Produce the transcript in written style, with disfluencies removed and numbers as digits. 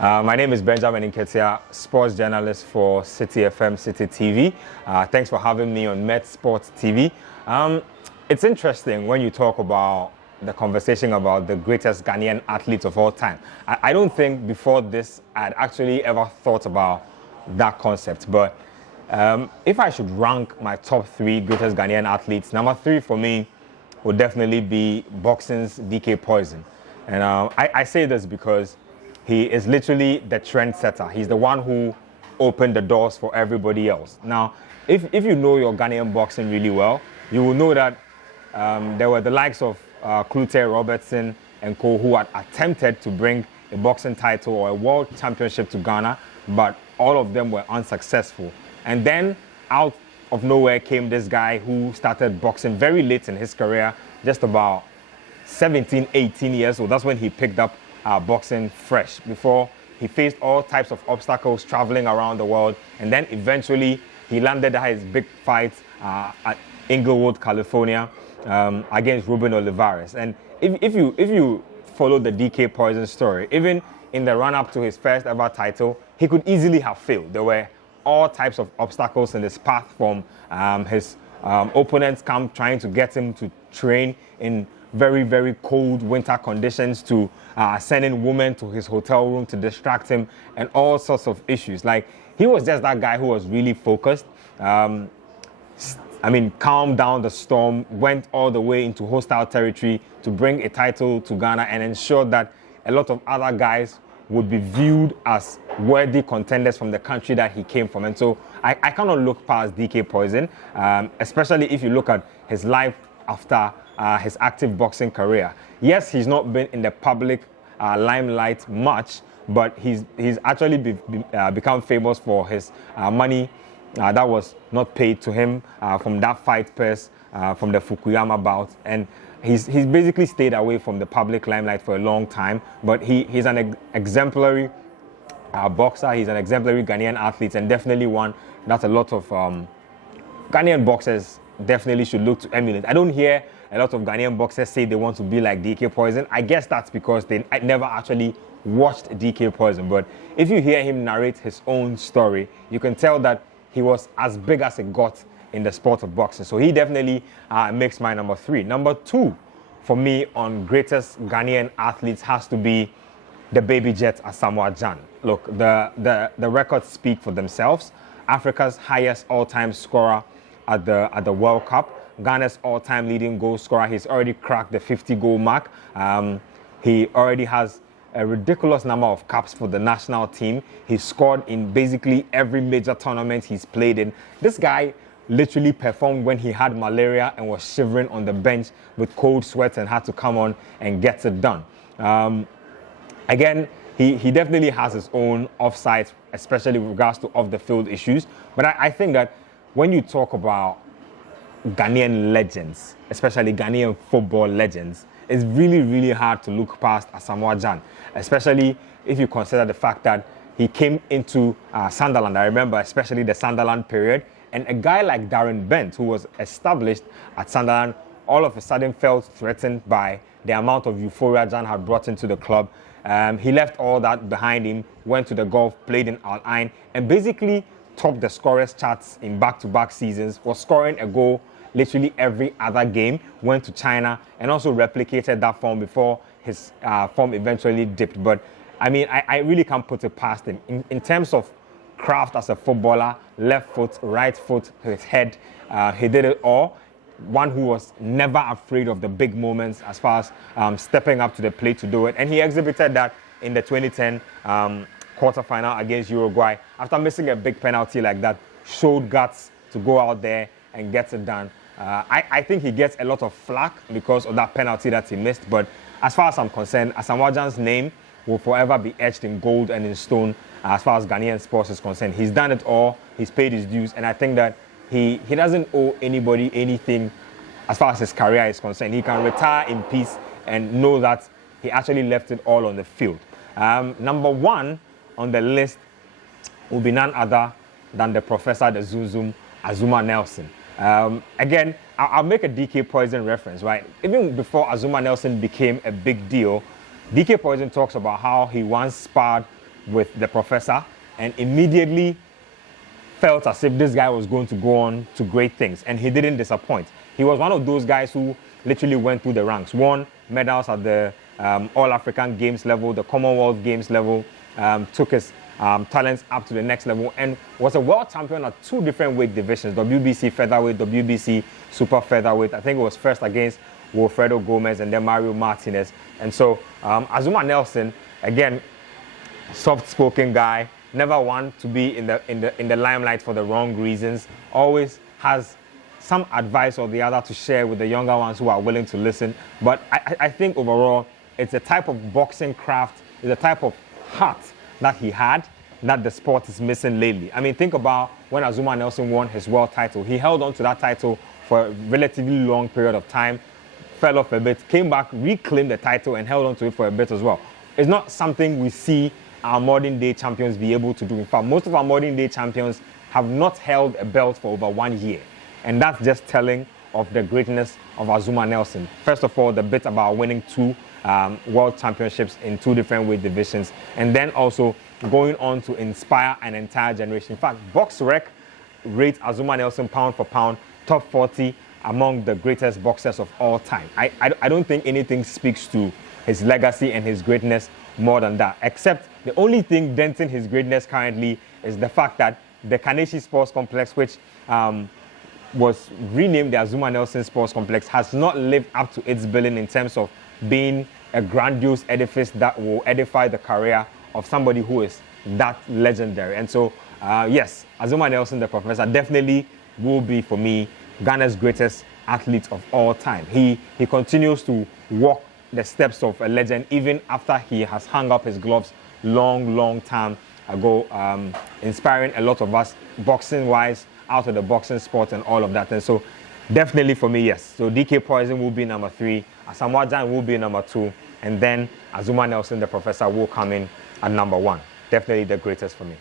My name is Benjamin Nketsia, sports journalist for City FM, City TV. Thanks for having me on Met Sports TV. It's interesting when you talk about the conversation about the greatest Ghanaian athletes of all time. I don't think before this I'd actually ever thought about that concept. But if I should rank my top three greatest Ghanaian athletes, number three for me would definitely be boxing's DK Poison. And I say this because he is literally the trendsetter. He's the one who opened the doors for everybody else. Now, if you know your Ghanaian boxing really well, you will know that there were the likes of Klute Robertson and co who had attempted to bring a boxing title or a world championship to Ghana, but all of them were unsuccessful. And then out of nowhere came this guy who started boxing very late in his career, just about 17, 18 years old. That's when he picked up boxing fresh, before he faced all types of obstacles traveling around the world. And then eventually he landed his big fight at Inglewood, California, against Ruben Olivares. And if you follow the DK Poison story, even in the run-up to his first ever title, he could easily have failed. There were all types of obstacles in his path, from his opponents trying to get him to train in very, very cold winter conditions, to sending women to his hotel room to distract him, and all sorts of issues. Like, he was just that guy who was really focused. Calmed down the storm, went all the way into hostile territory to bring a title to Ghana and ensure that a lot of other guys would be viewed as worthy contenders from the country that he came from. And so I cannot look past DK Poison, especially if you look at his life after his active boxing career. Yes, he's not been in the public limelight much, but he's actually become famous for his money that was not paid to him from that fight purse from the Fukuyama bout. And he's basically stayed away from the public limelight for a long time, but he's an exemplary boxer. He's an exemplary Ghanaian athlete, and definitely one that a lot of Ghanaian boxers definitely should look to emulate. I don't hear a lot of Ghanaian boxers say they want to be like DK Poison. I guess that's because they never actually watched DK Poison. But if you hear him narrate his own story, you can tell that he was as big as it got in the sport of boxing. So he definitely makes my number three. Number two for me on greatest Ghanaian athletes has to be the baby jet Asamoah Gyan. Look, the records speak for themselves. Africa's highest all-time scorer at the World Cup, Ghana's all-time leading goal scorer. He's already cracked the 50-goal mark. He already has a ridiculous number of caps for the national team. He's scored in basically every major tournament he's played in. This guy literally performed when he had malaria and was shivering on the bench with cold sweats and had to come on and get it done. Again, he definitely has his own offsides, especially with regards to off-the-field issues. But I think that when you talk about Ghanaian legends, especially Ghanaian football legends, it's really, really hard to look past Asamoah Gyan, especially if you consider the fact that he came into Sunderland. I remember especially the Sunderland period, and a guy like Darren Bent, who was established at Sunderland, all of a sudden felt threatened by the amount of euphoria Gyan had brought into the club. He left all that behind him, went to the Gulf, played in Al Ain, and basically topped the scorers charts in back-to-back seasons, was scoring a goal literally every other game, went to China and also replicated that form before his form eventually dipped. But I really can't put it past him. In terms of craft as a footballer, left foot, right foot, his head, he did it all. One who was never afraid of the big moments as far as stepping up to the plate to do it. And he exhibited that in the 2010 quarterfinal against Uruguay. After missing a big penalty like that, showed guts to go out there and get it done. I think he gets a lot of flack because of that penalty that he missed. But as far as I'm concerned, Asamoah Gyan's name will forever be etched in gold and in stone as far as Ghanaian sports is concerned. He's done it all. He's paid his dues. And I think that he doesn't owe anybody anything as far as his career is concerned. He can retire in peace and know that he actually left it all on the field. Number one on the list will be none other than the Professor, the Zoom, Azuma Nelson. Again, I'll make a DK Poison reference, right? Even before Azuma Nelson became a big deal, DK Poison talks about how he once sparred with the professor and immediately felt as if this guy was going to go on to great things, and he didn't disappoint. He was one of those guys who literally went through the ranks, won medals at the All-African Games level, the Commonwealth Games level, took his talents up to the next level, and was a world champion at 2 different weight divisions, WBC featherweight, WBC super featherweight. I think it was first against Wilfredo Gomez and then Mario Martinez. And so Azuma Nelson, again, soft-spoken guy, never want to be in the limelight for the wrong reasons, always has some advice or the other to share with the younger ones who are willing to listen. But I think overall, it's a type of boxing craft, it's a type of heart that he had that the sport is missing lately. I mean, think about when Azuma Nelson won his world title. He held on to that title for a relatively long period of time, fell off a bit, came back, reclaimed the title, and held on to it for a bit as well. It's not something we see our modern day champions be able to do. In fact, most of our modern day champions have not held a belt for over 1 year. And that's just telling of the greatness of Azuma Nelson. First of all, the bit about winning 2 world championships in 2 different weight divisions, and then also going on to inspire an entire generation. In fact, BoxRec rates Azuma Nelson pound for pound top 40 among the greatest boxers of all time. I don't think anything speaks to his legacy and his greatness more than that, except the only thing denting his greatness currently is the fact that the Kaneshi Sports Complex, which was renamed the Azuma Nelson Sports Complex, has not lived up to its billing in terms of being a grandiose edifice that will edify the career of somebody who is that legendary. And so, yes, Azuma Nelson, the professor, definitely will be, for me, Ghana's greatest athlete of all time. He continues to walk the steps of a legend even after he has hung up his gloves long time ago, inspiring a lot of us boxing-wise, out of the boxing sport and all of that. And so definitely for me, yes. So DK Poison will be number 3, Asamoah Gyan will be number 2, and then Azuma Nelson, the professor, will come in at number 1. Definitely the greatest for me.